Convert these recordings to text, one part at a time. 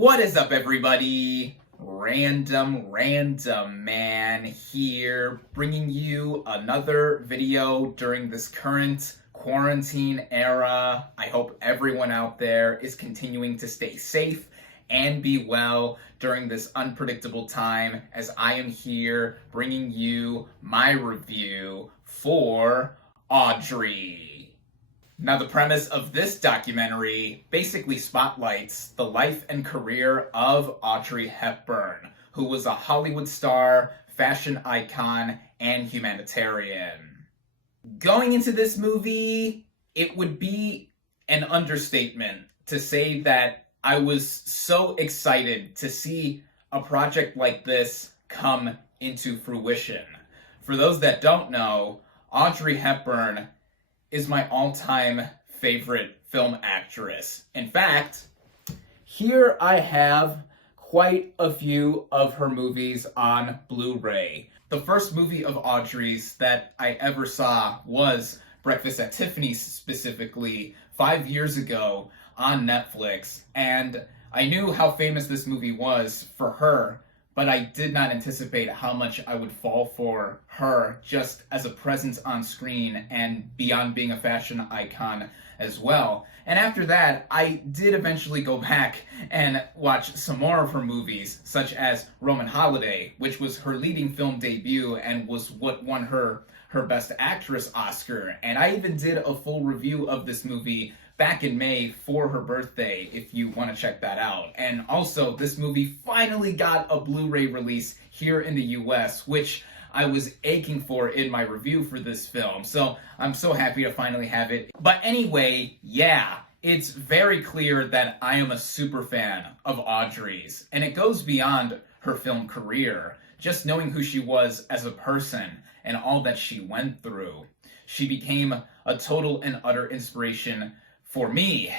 What is up, everybody? RandomRandomMan here, bringing you another video during this current quarantine era. I hope everyone out there is continuing to stay safe and be well during this unpredictable time, as I am here bringing you my review for Audrey. Now, the premise of this documentary basically spotlights the life and career of Audrey Hepburn, who was a Hollywood star, fashion icon, and humanitarian. Going into this movie, it would be an understatement to say that I was so excited to see a project like this come into fruition. For those that don't know, Audrey Hepburn is my all-time favorite film actress. In fact, here I have quite a few of her movies on Blu-ray. The first movie of Audrey's that I ever saw was Breakfast at Tiffany's, specifically 5 years ago on Netflix, and I knew how famous this movie was for her, but I did not anticipate how much I would fall for her just as a presence on screen and beyond being a fashion icon as well. And after that, I did eventually go back and watch some more of her movies, such as Roman Holiday, which was her leading film debut and was what won her Best Actress Oscar. And I even did a full review of this movie back in May for her birthday, if you want to check that out. And also, this movie finally got a Blu-ray release here in the US, which I was aching for in my review for this film. So I'm so happy to finally have it. But anyway, yeah, it's very clear that I am a super fan of Audrey's, and it goes beyond her film career. Just knowing who she was as a person and all that she went through. She became a total and utter inspiration for me,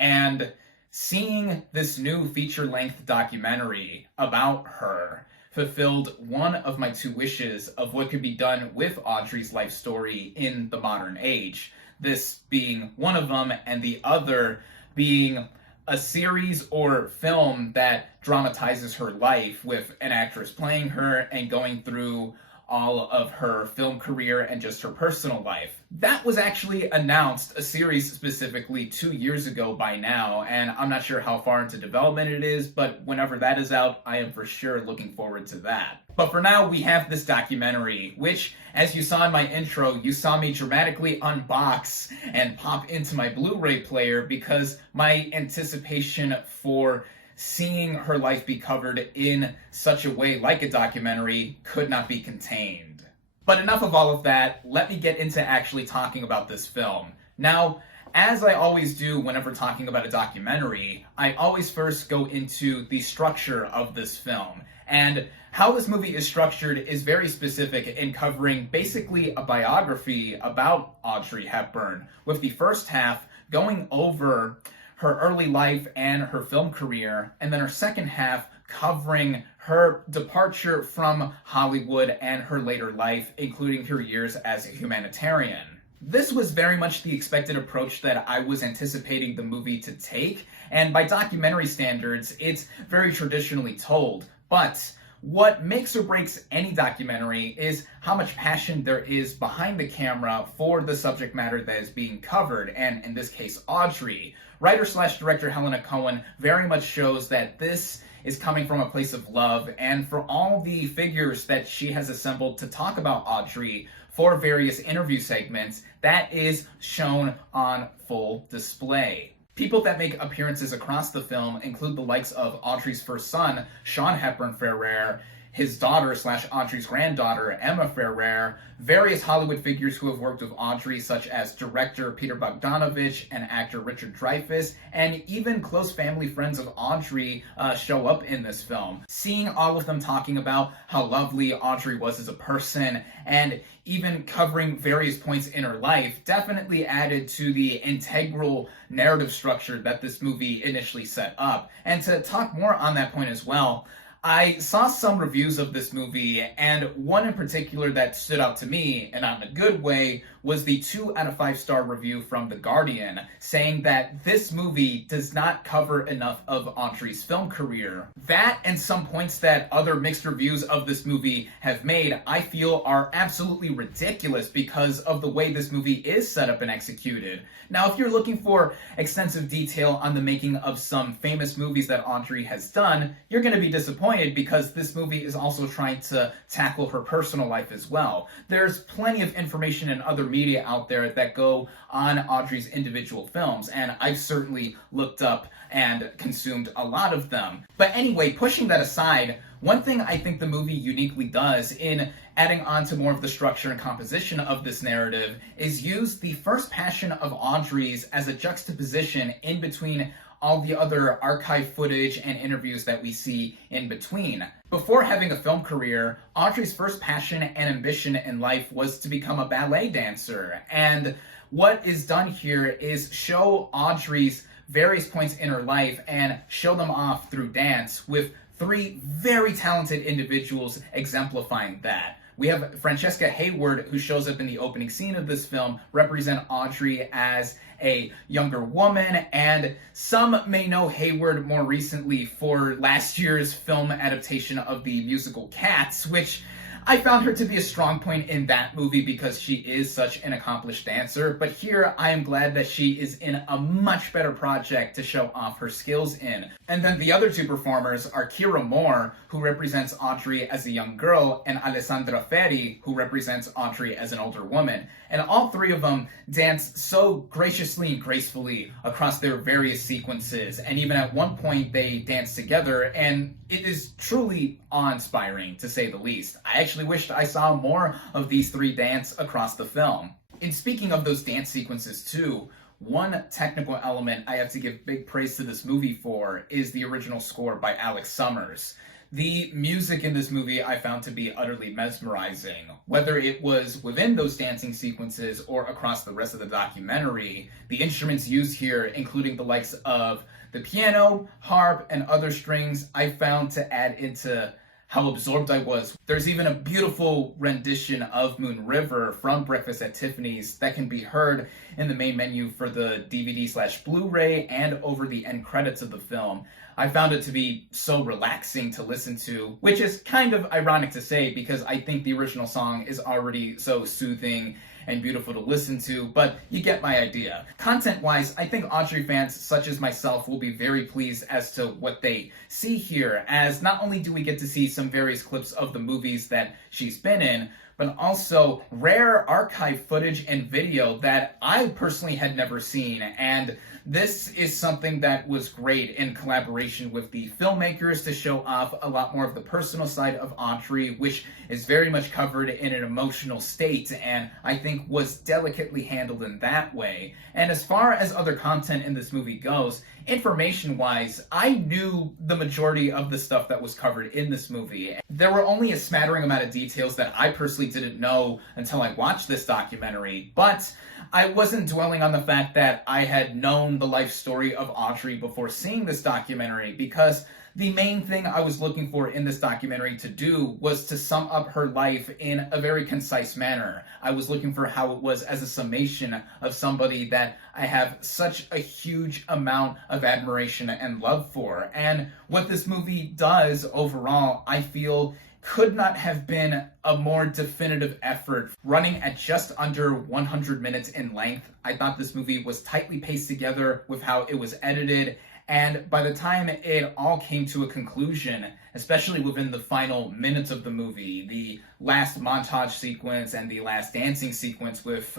and seeing this new feature-length documentary about her fulfilled one of my two wishes of what could be done with Audrey's life story in the modern age. This being one of them, and the other being a series or film that dramatizes her life with an actress playing her and going through all of her film career and just her personal life. That was actually announced, a series specifically, 2 years ago by now, and I'm not sure how far into development it is, but whenever that is out, I am for sure looking forward to that. But for now, we have this documentary, which, as you saw in my intro, you saw me dramatically unbox and pop into my Blu-ray player because my anticipation for seeing her life be covered in such a way like a documentary could not be contained. But enough of all of that, let me get into actually talking about this film. Now, as I always do whenever talking about a documentary, I always first go into the structure of this film. And how this movie is structured is very specific in covering basically a biography about Audrey Hepburn, with the first half going over her early life and her film career, and then her second half covering her departure from Hollywood and her later life, including her years as a humanitarian. This was very much the expected approach that I was anticipating the movie to take, and by documentary standards, it's very traditionally told. But what makes or breaks any documentary is how much passion there is behind the camera for the subject matter that is being covered, and in this case, Audrey. Writer/director Helena Cohen very much shows that this is coming from a place of love, and for all the figures that she has assembled to talk about Audrey for various interview segments, that is shown on full display. People that make appearances across the film include the likes of Audrey's first son, Sean Hepburn Ferrer, his daughter/Audrey's granddaughter, Emma Ferrer, various Hollywood figures who have worked with Audrey, such as director Peter Bogdanovich and actor Richard Dreyfuss, and even close family friends of Audrey show up in this film. Seeing all of them talking about how lovely Audrey was as a person, and even covering various points in her life, definitely added to the integral narrative structure that this movie initially set up. And to talk more on that point as well, I saw some reviews of this movie, and one in particular that stood out to me, and not in a good way, was the 2 out of 5 star review from The Guardian, saying that this movie does not cover enough of Audrey's film career. That and some points that other mixed reviews of this movie have made, I feel are absolutely ridiculous because of the way this movie is set up and executed. Now, if you're looking for extensive detail on the making of some famous movies that Audrey has done, you're going to be disappointed because this movie is also trying to tackle her personal life as well. There's plenty of information and other media out there that go on Audrey's individual films, and I've certainly looked up and consumed a lot of them. But anyway, pushing that aside, one thing I think the movie uniquely does in adding on to more of the structure and composition of this narrative is use the first passion of Audrey's as a juxtaposition in between all the other archive footage and interviews that we see in between. Before having a film career, Audrey's first passion and ambition in life was to become a ballet dancer. And what is done here is show Audrey's various points in her life and show them off through dance, with 3 very talented individuals exemplifying that. We have Francesca Hayward, who shows up in the opening scene of this film, represent Audrey as a younger woman, and some may know Hayward more recently for last year's film adaptation of the musical Cats, which I found her to be a strong point in that movie because she is such an accomplished dancer, but here I am glad that she is in a much better project to show off her skills in. And then the other 2 performers are Kira Moore, who represents Audrey as a young girl, and Alessandra Ferri, who represents Audrey as an older woman. And all 3 of them dance so graciously and gracefully across their various sequences, and even at one point they dance together, and it is truly awe-inspiring, to say the least. I actually wished I saw more of these 3 dance across the film. And speaking of those dance sequences too, one technical element I have to give big praise to this movie for is the original score by Alex Summers. The music in this movie I found to be utterly mesmerizing. Whether it was within those dancing sequences or across the rest of the documentary, the instruments used here, including the likes of the piano, harp, and other strings, I found to add into how absorbed I was. There's even a beautiful rendition of Moon River from Breakfast at Tiffany's that can be heard in the main menu for the DVD/Blu-ray and over the end credits of the film. I found it to be so relaxing to listen to, which is kind of ironic to say because I think the original song is already so soothing and beautiful to listen to, but you get my idea. Content-wise, I think Audrey fans such as myself will be very pleased as to what they see here, as not only do we get to see some various clips of the movies that she's been in, but also rare archive footage and video that I personally had never seen. And this is something that was great in collaboration with the filmmakers to show off a lot more of the personal side of Audrey, which is very much covered in an emotional state, and I think was delicately handled in that way. And as far as other content in this movie goes, information-wise, I knew the majority of the stuff that was covered in this movie. There were only a smattering amount of details that I personally didn't know until I watched this documentary, but I wasn't dwelling on the fact that I had known the life story of Audrey before seeing this documentary, because the main thing I was looking for in this documentary to do was to sum up her life in a very concise manner. I was looking for how it was as a summation of somebody that I have such a huge amount of admiration and love for. And what this movie does overall, I feel, could not have been a more definitive effort. Running at just under 100 minutes in length, I thought this movie was tightly paced together with how it was edited, and by the time it all came to a conclusion, especially within the final minutes of the movie, the last montage sequence and the last dancing sequence with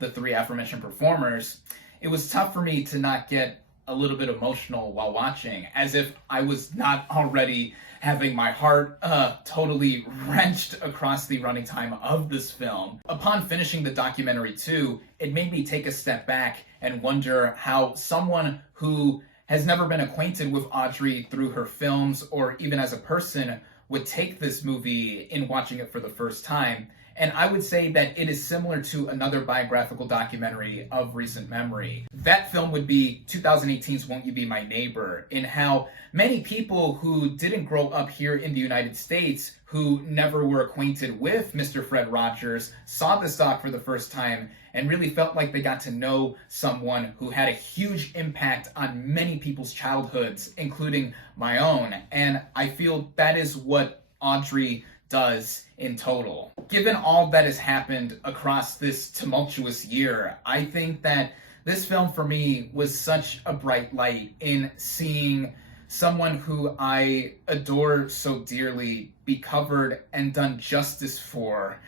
the 3 aforementioned performers, it was tough for me to not get a little bit emotional while watching, as if I was not already having my heart totally wrenched across the running time of this film. Upon finishing the documentary too, it made me take a step back and wonder how someone who has never been acquainted with Audrey through her films or even as a person would take this movie in watching it for the first time. And I would say that it is similar to another biographical documentary of recent memory. That film would be 2018's Won't You Be My Neighbor, in how many people who didn't grow up here in the United States, who never were acquainted with Mr. Fred Rogers, saw this doc for the first time and really felt like they got to know someone who had a huge impact on many people's childhoods, including my own. And I feel that is what Audrey does in total. Given all that has happened across this tumultuous year, I think that this film for me was such a bright light in seeing someone who I adore so dearly be covered and done justice for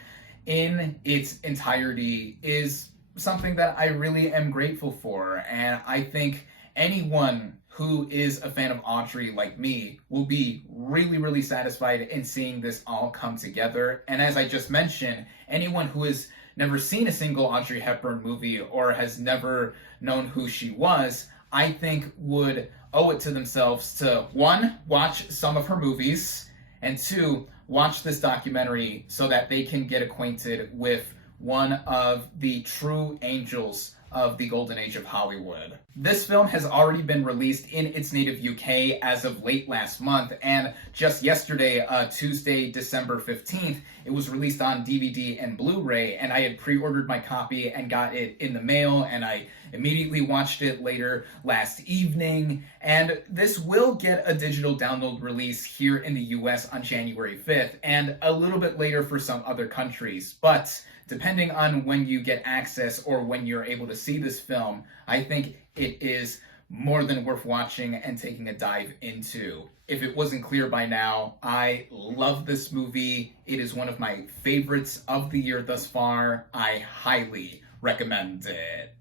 in its entirety is something that I really am grateful for. And I think anyone who is a fan of Audrey like me will be really, really satisfied in seeing this all come together. And as I just mentioned, anyone who has never seen a single Audrey Hepburn movie or has never known who she was, I think would owe it to themselves to, one, watch some of her movies, and two, watch this documentary so that they can get acquainted with one of the true angels of the golden age of Hollywood. This film has already been released in its native UK as of late last month, and just yesterday, Tuesday, December 15th, it was released on DVD and Blu-ray, and I had pre-ordered my copy and got it in the mail, and I immediately watched it later last evening, and this will get a digital download release here in the US on January 5th, and a little bit later for some other countries, but depending on when you get access or when you're able to see this film, I think it is more than worth watching and taking a dive into. If it wasn't clear by now, I love this movie. It is one of my favorites of the year thus far. I highly recommend it.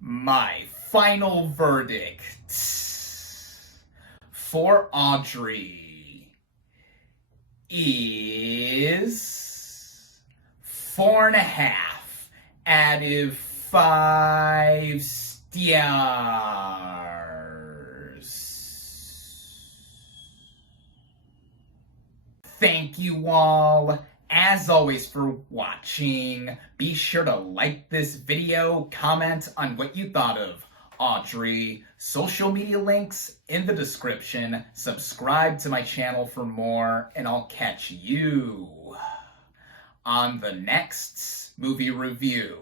My final verdict for Audrey is 4.5 out of 5 stars. Thank you all, as always, for watching. Be sure to like this video, comment on what you thought of Audrey, social media links in the description, subscribe to my channel for more, and I'll catch you on the next movie review.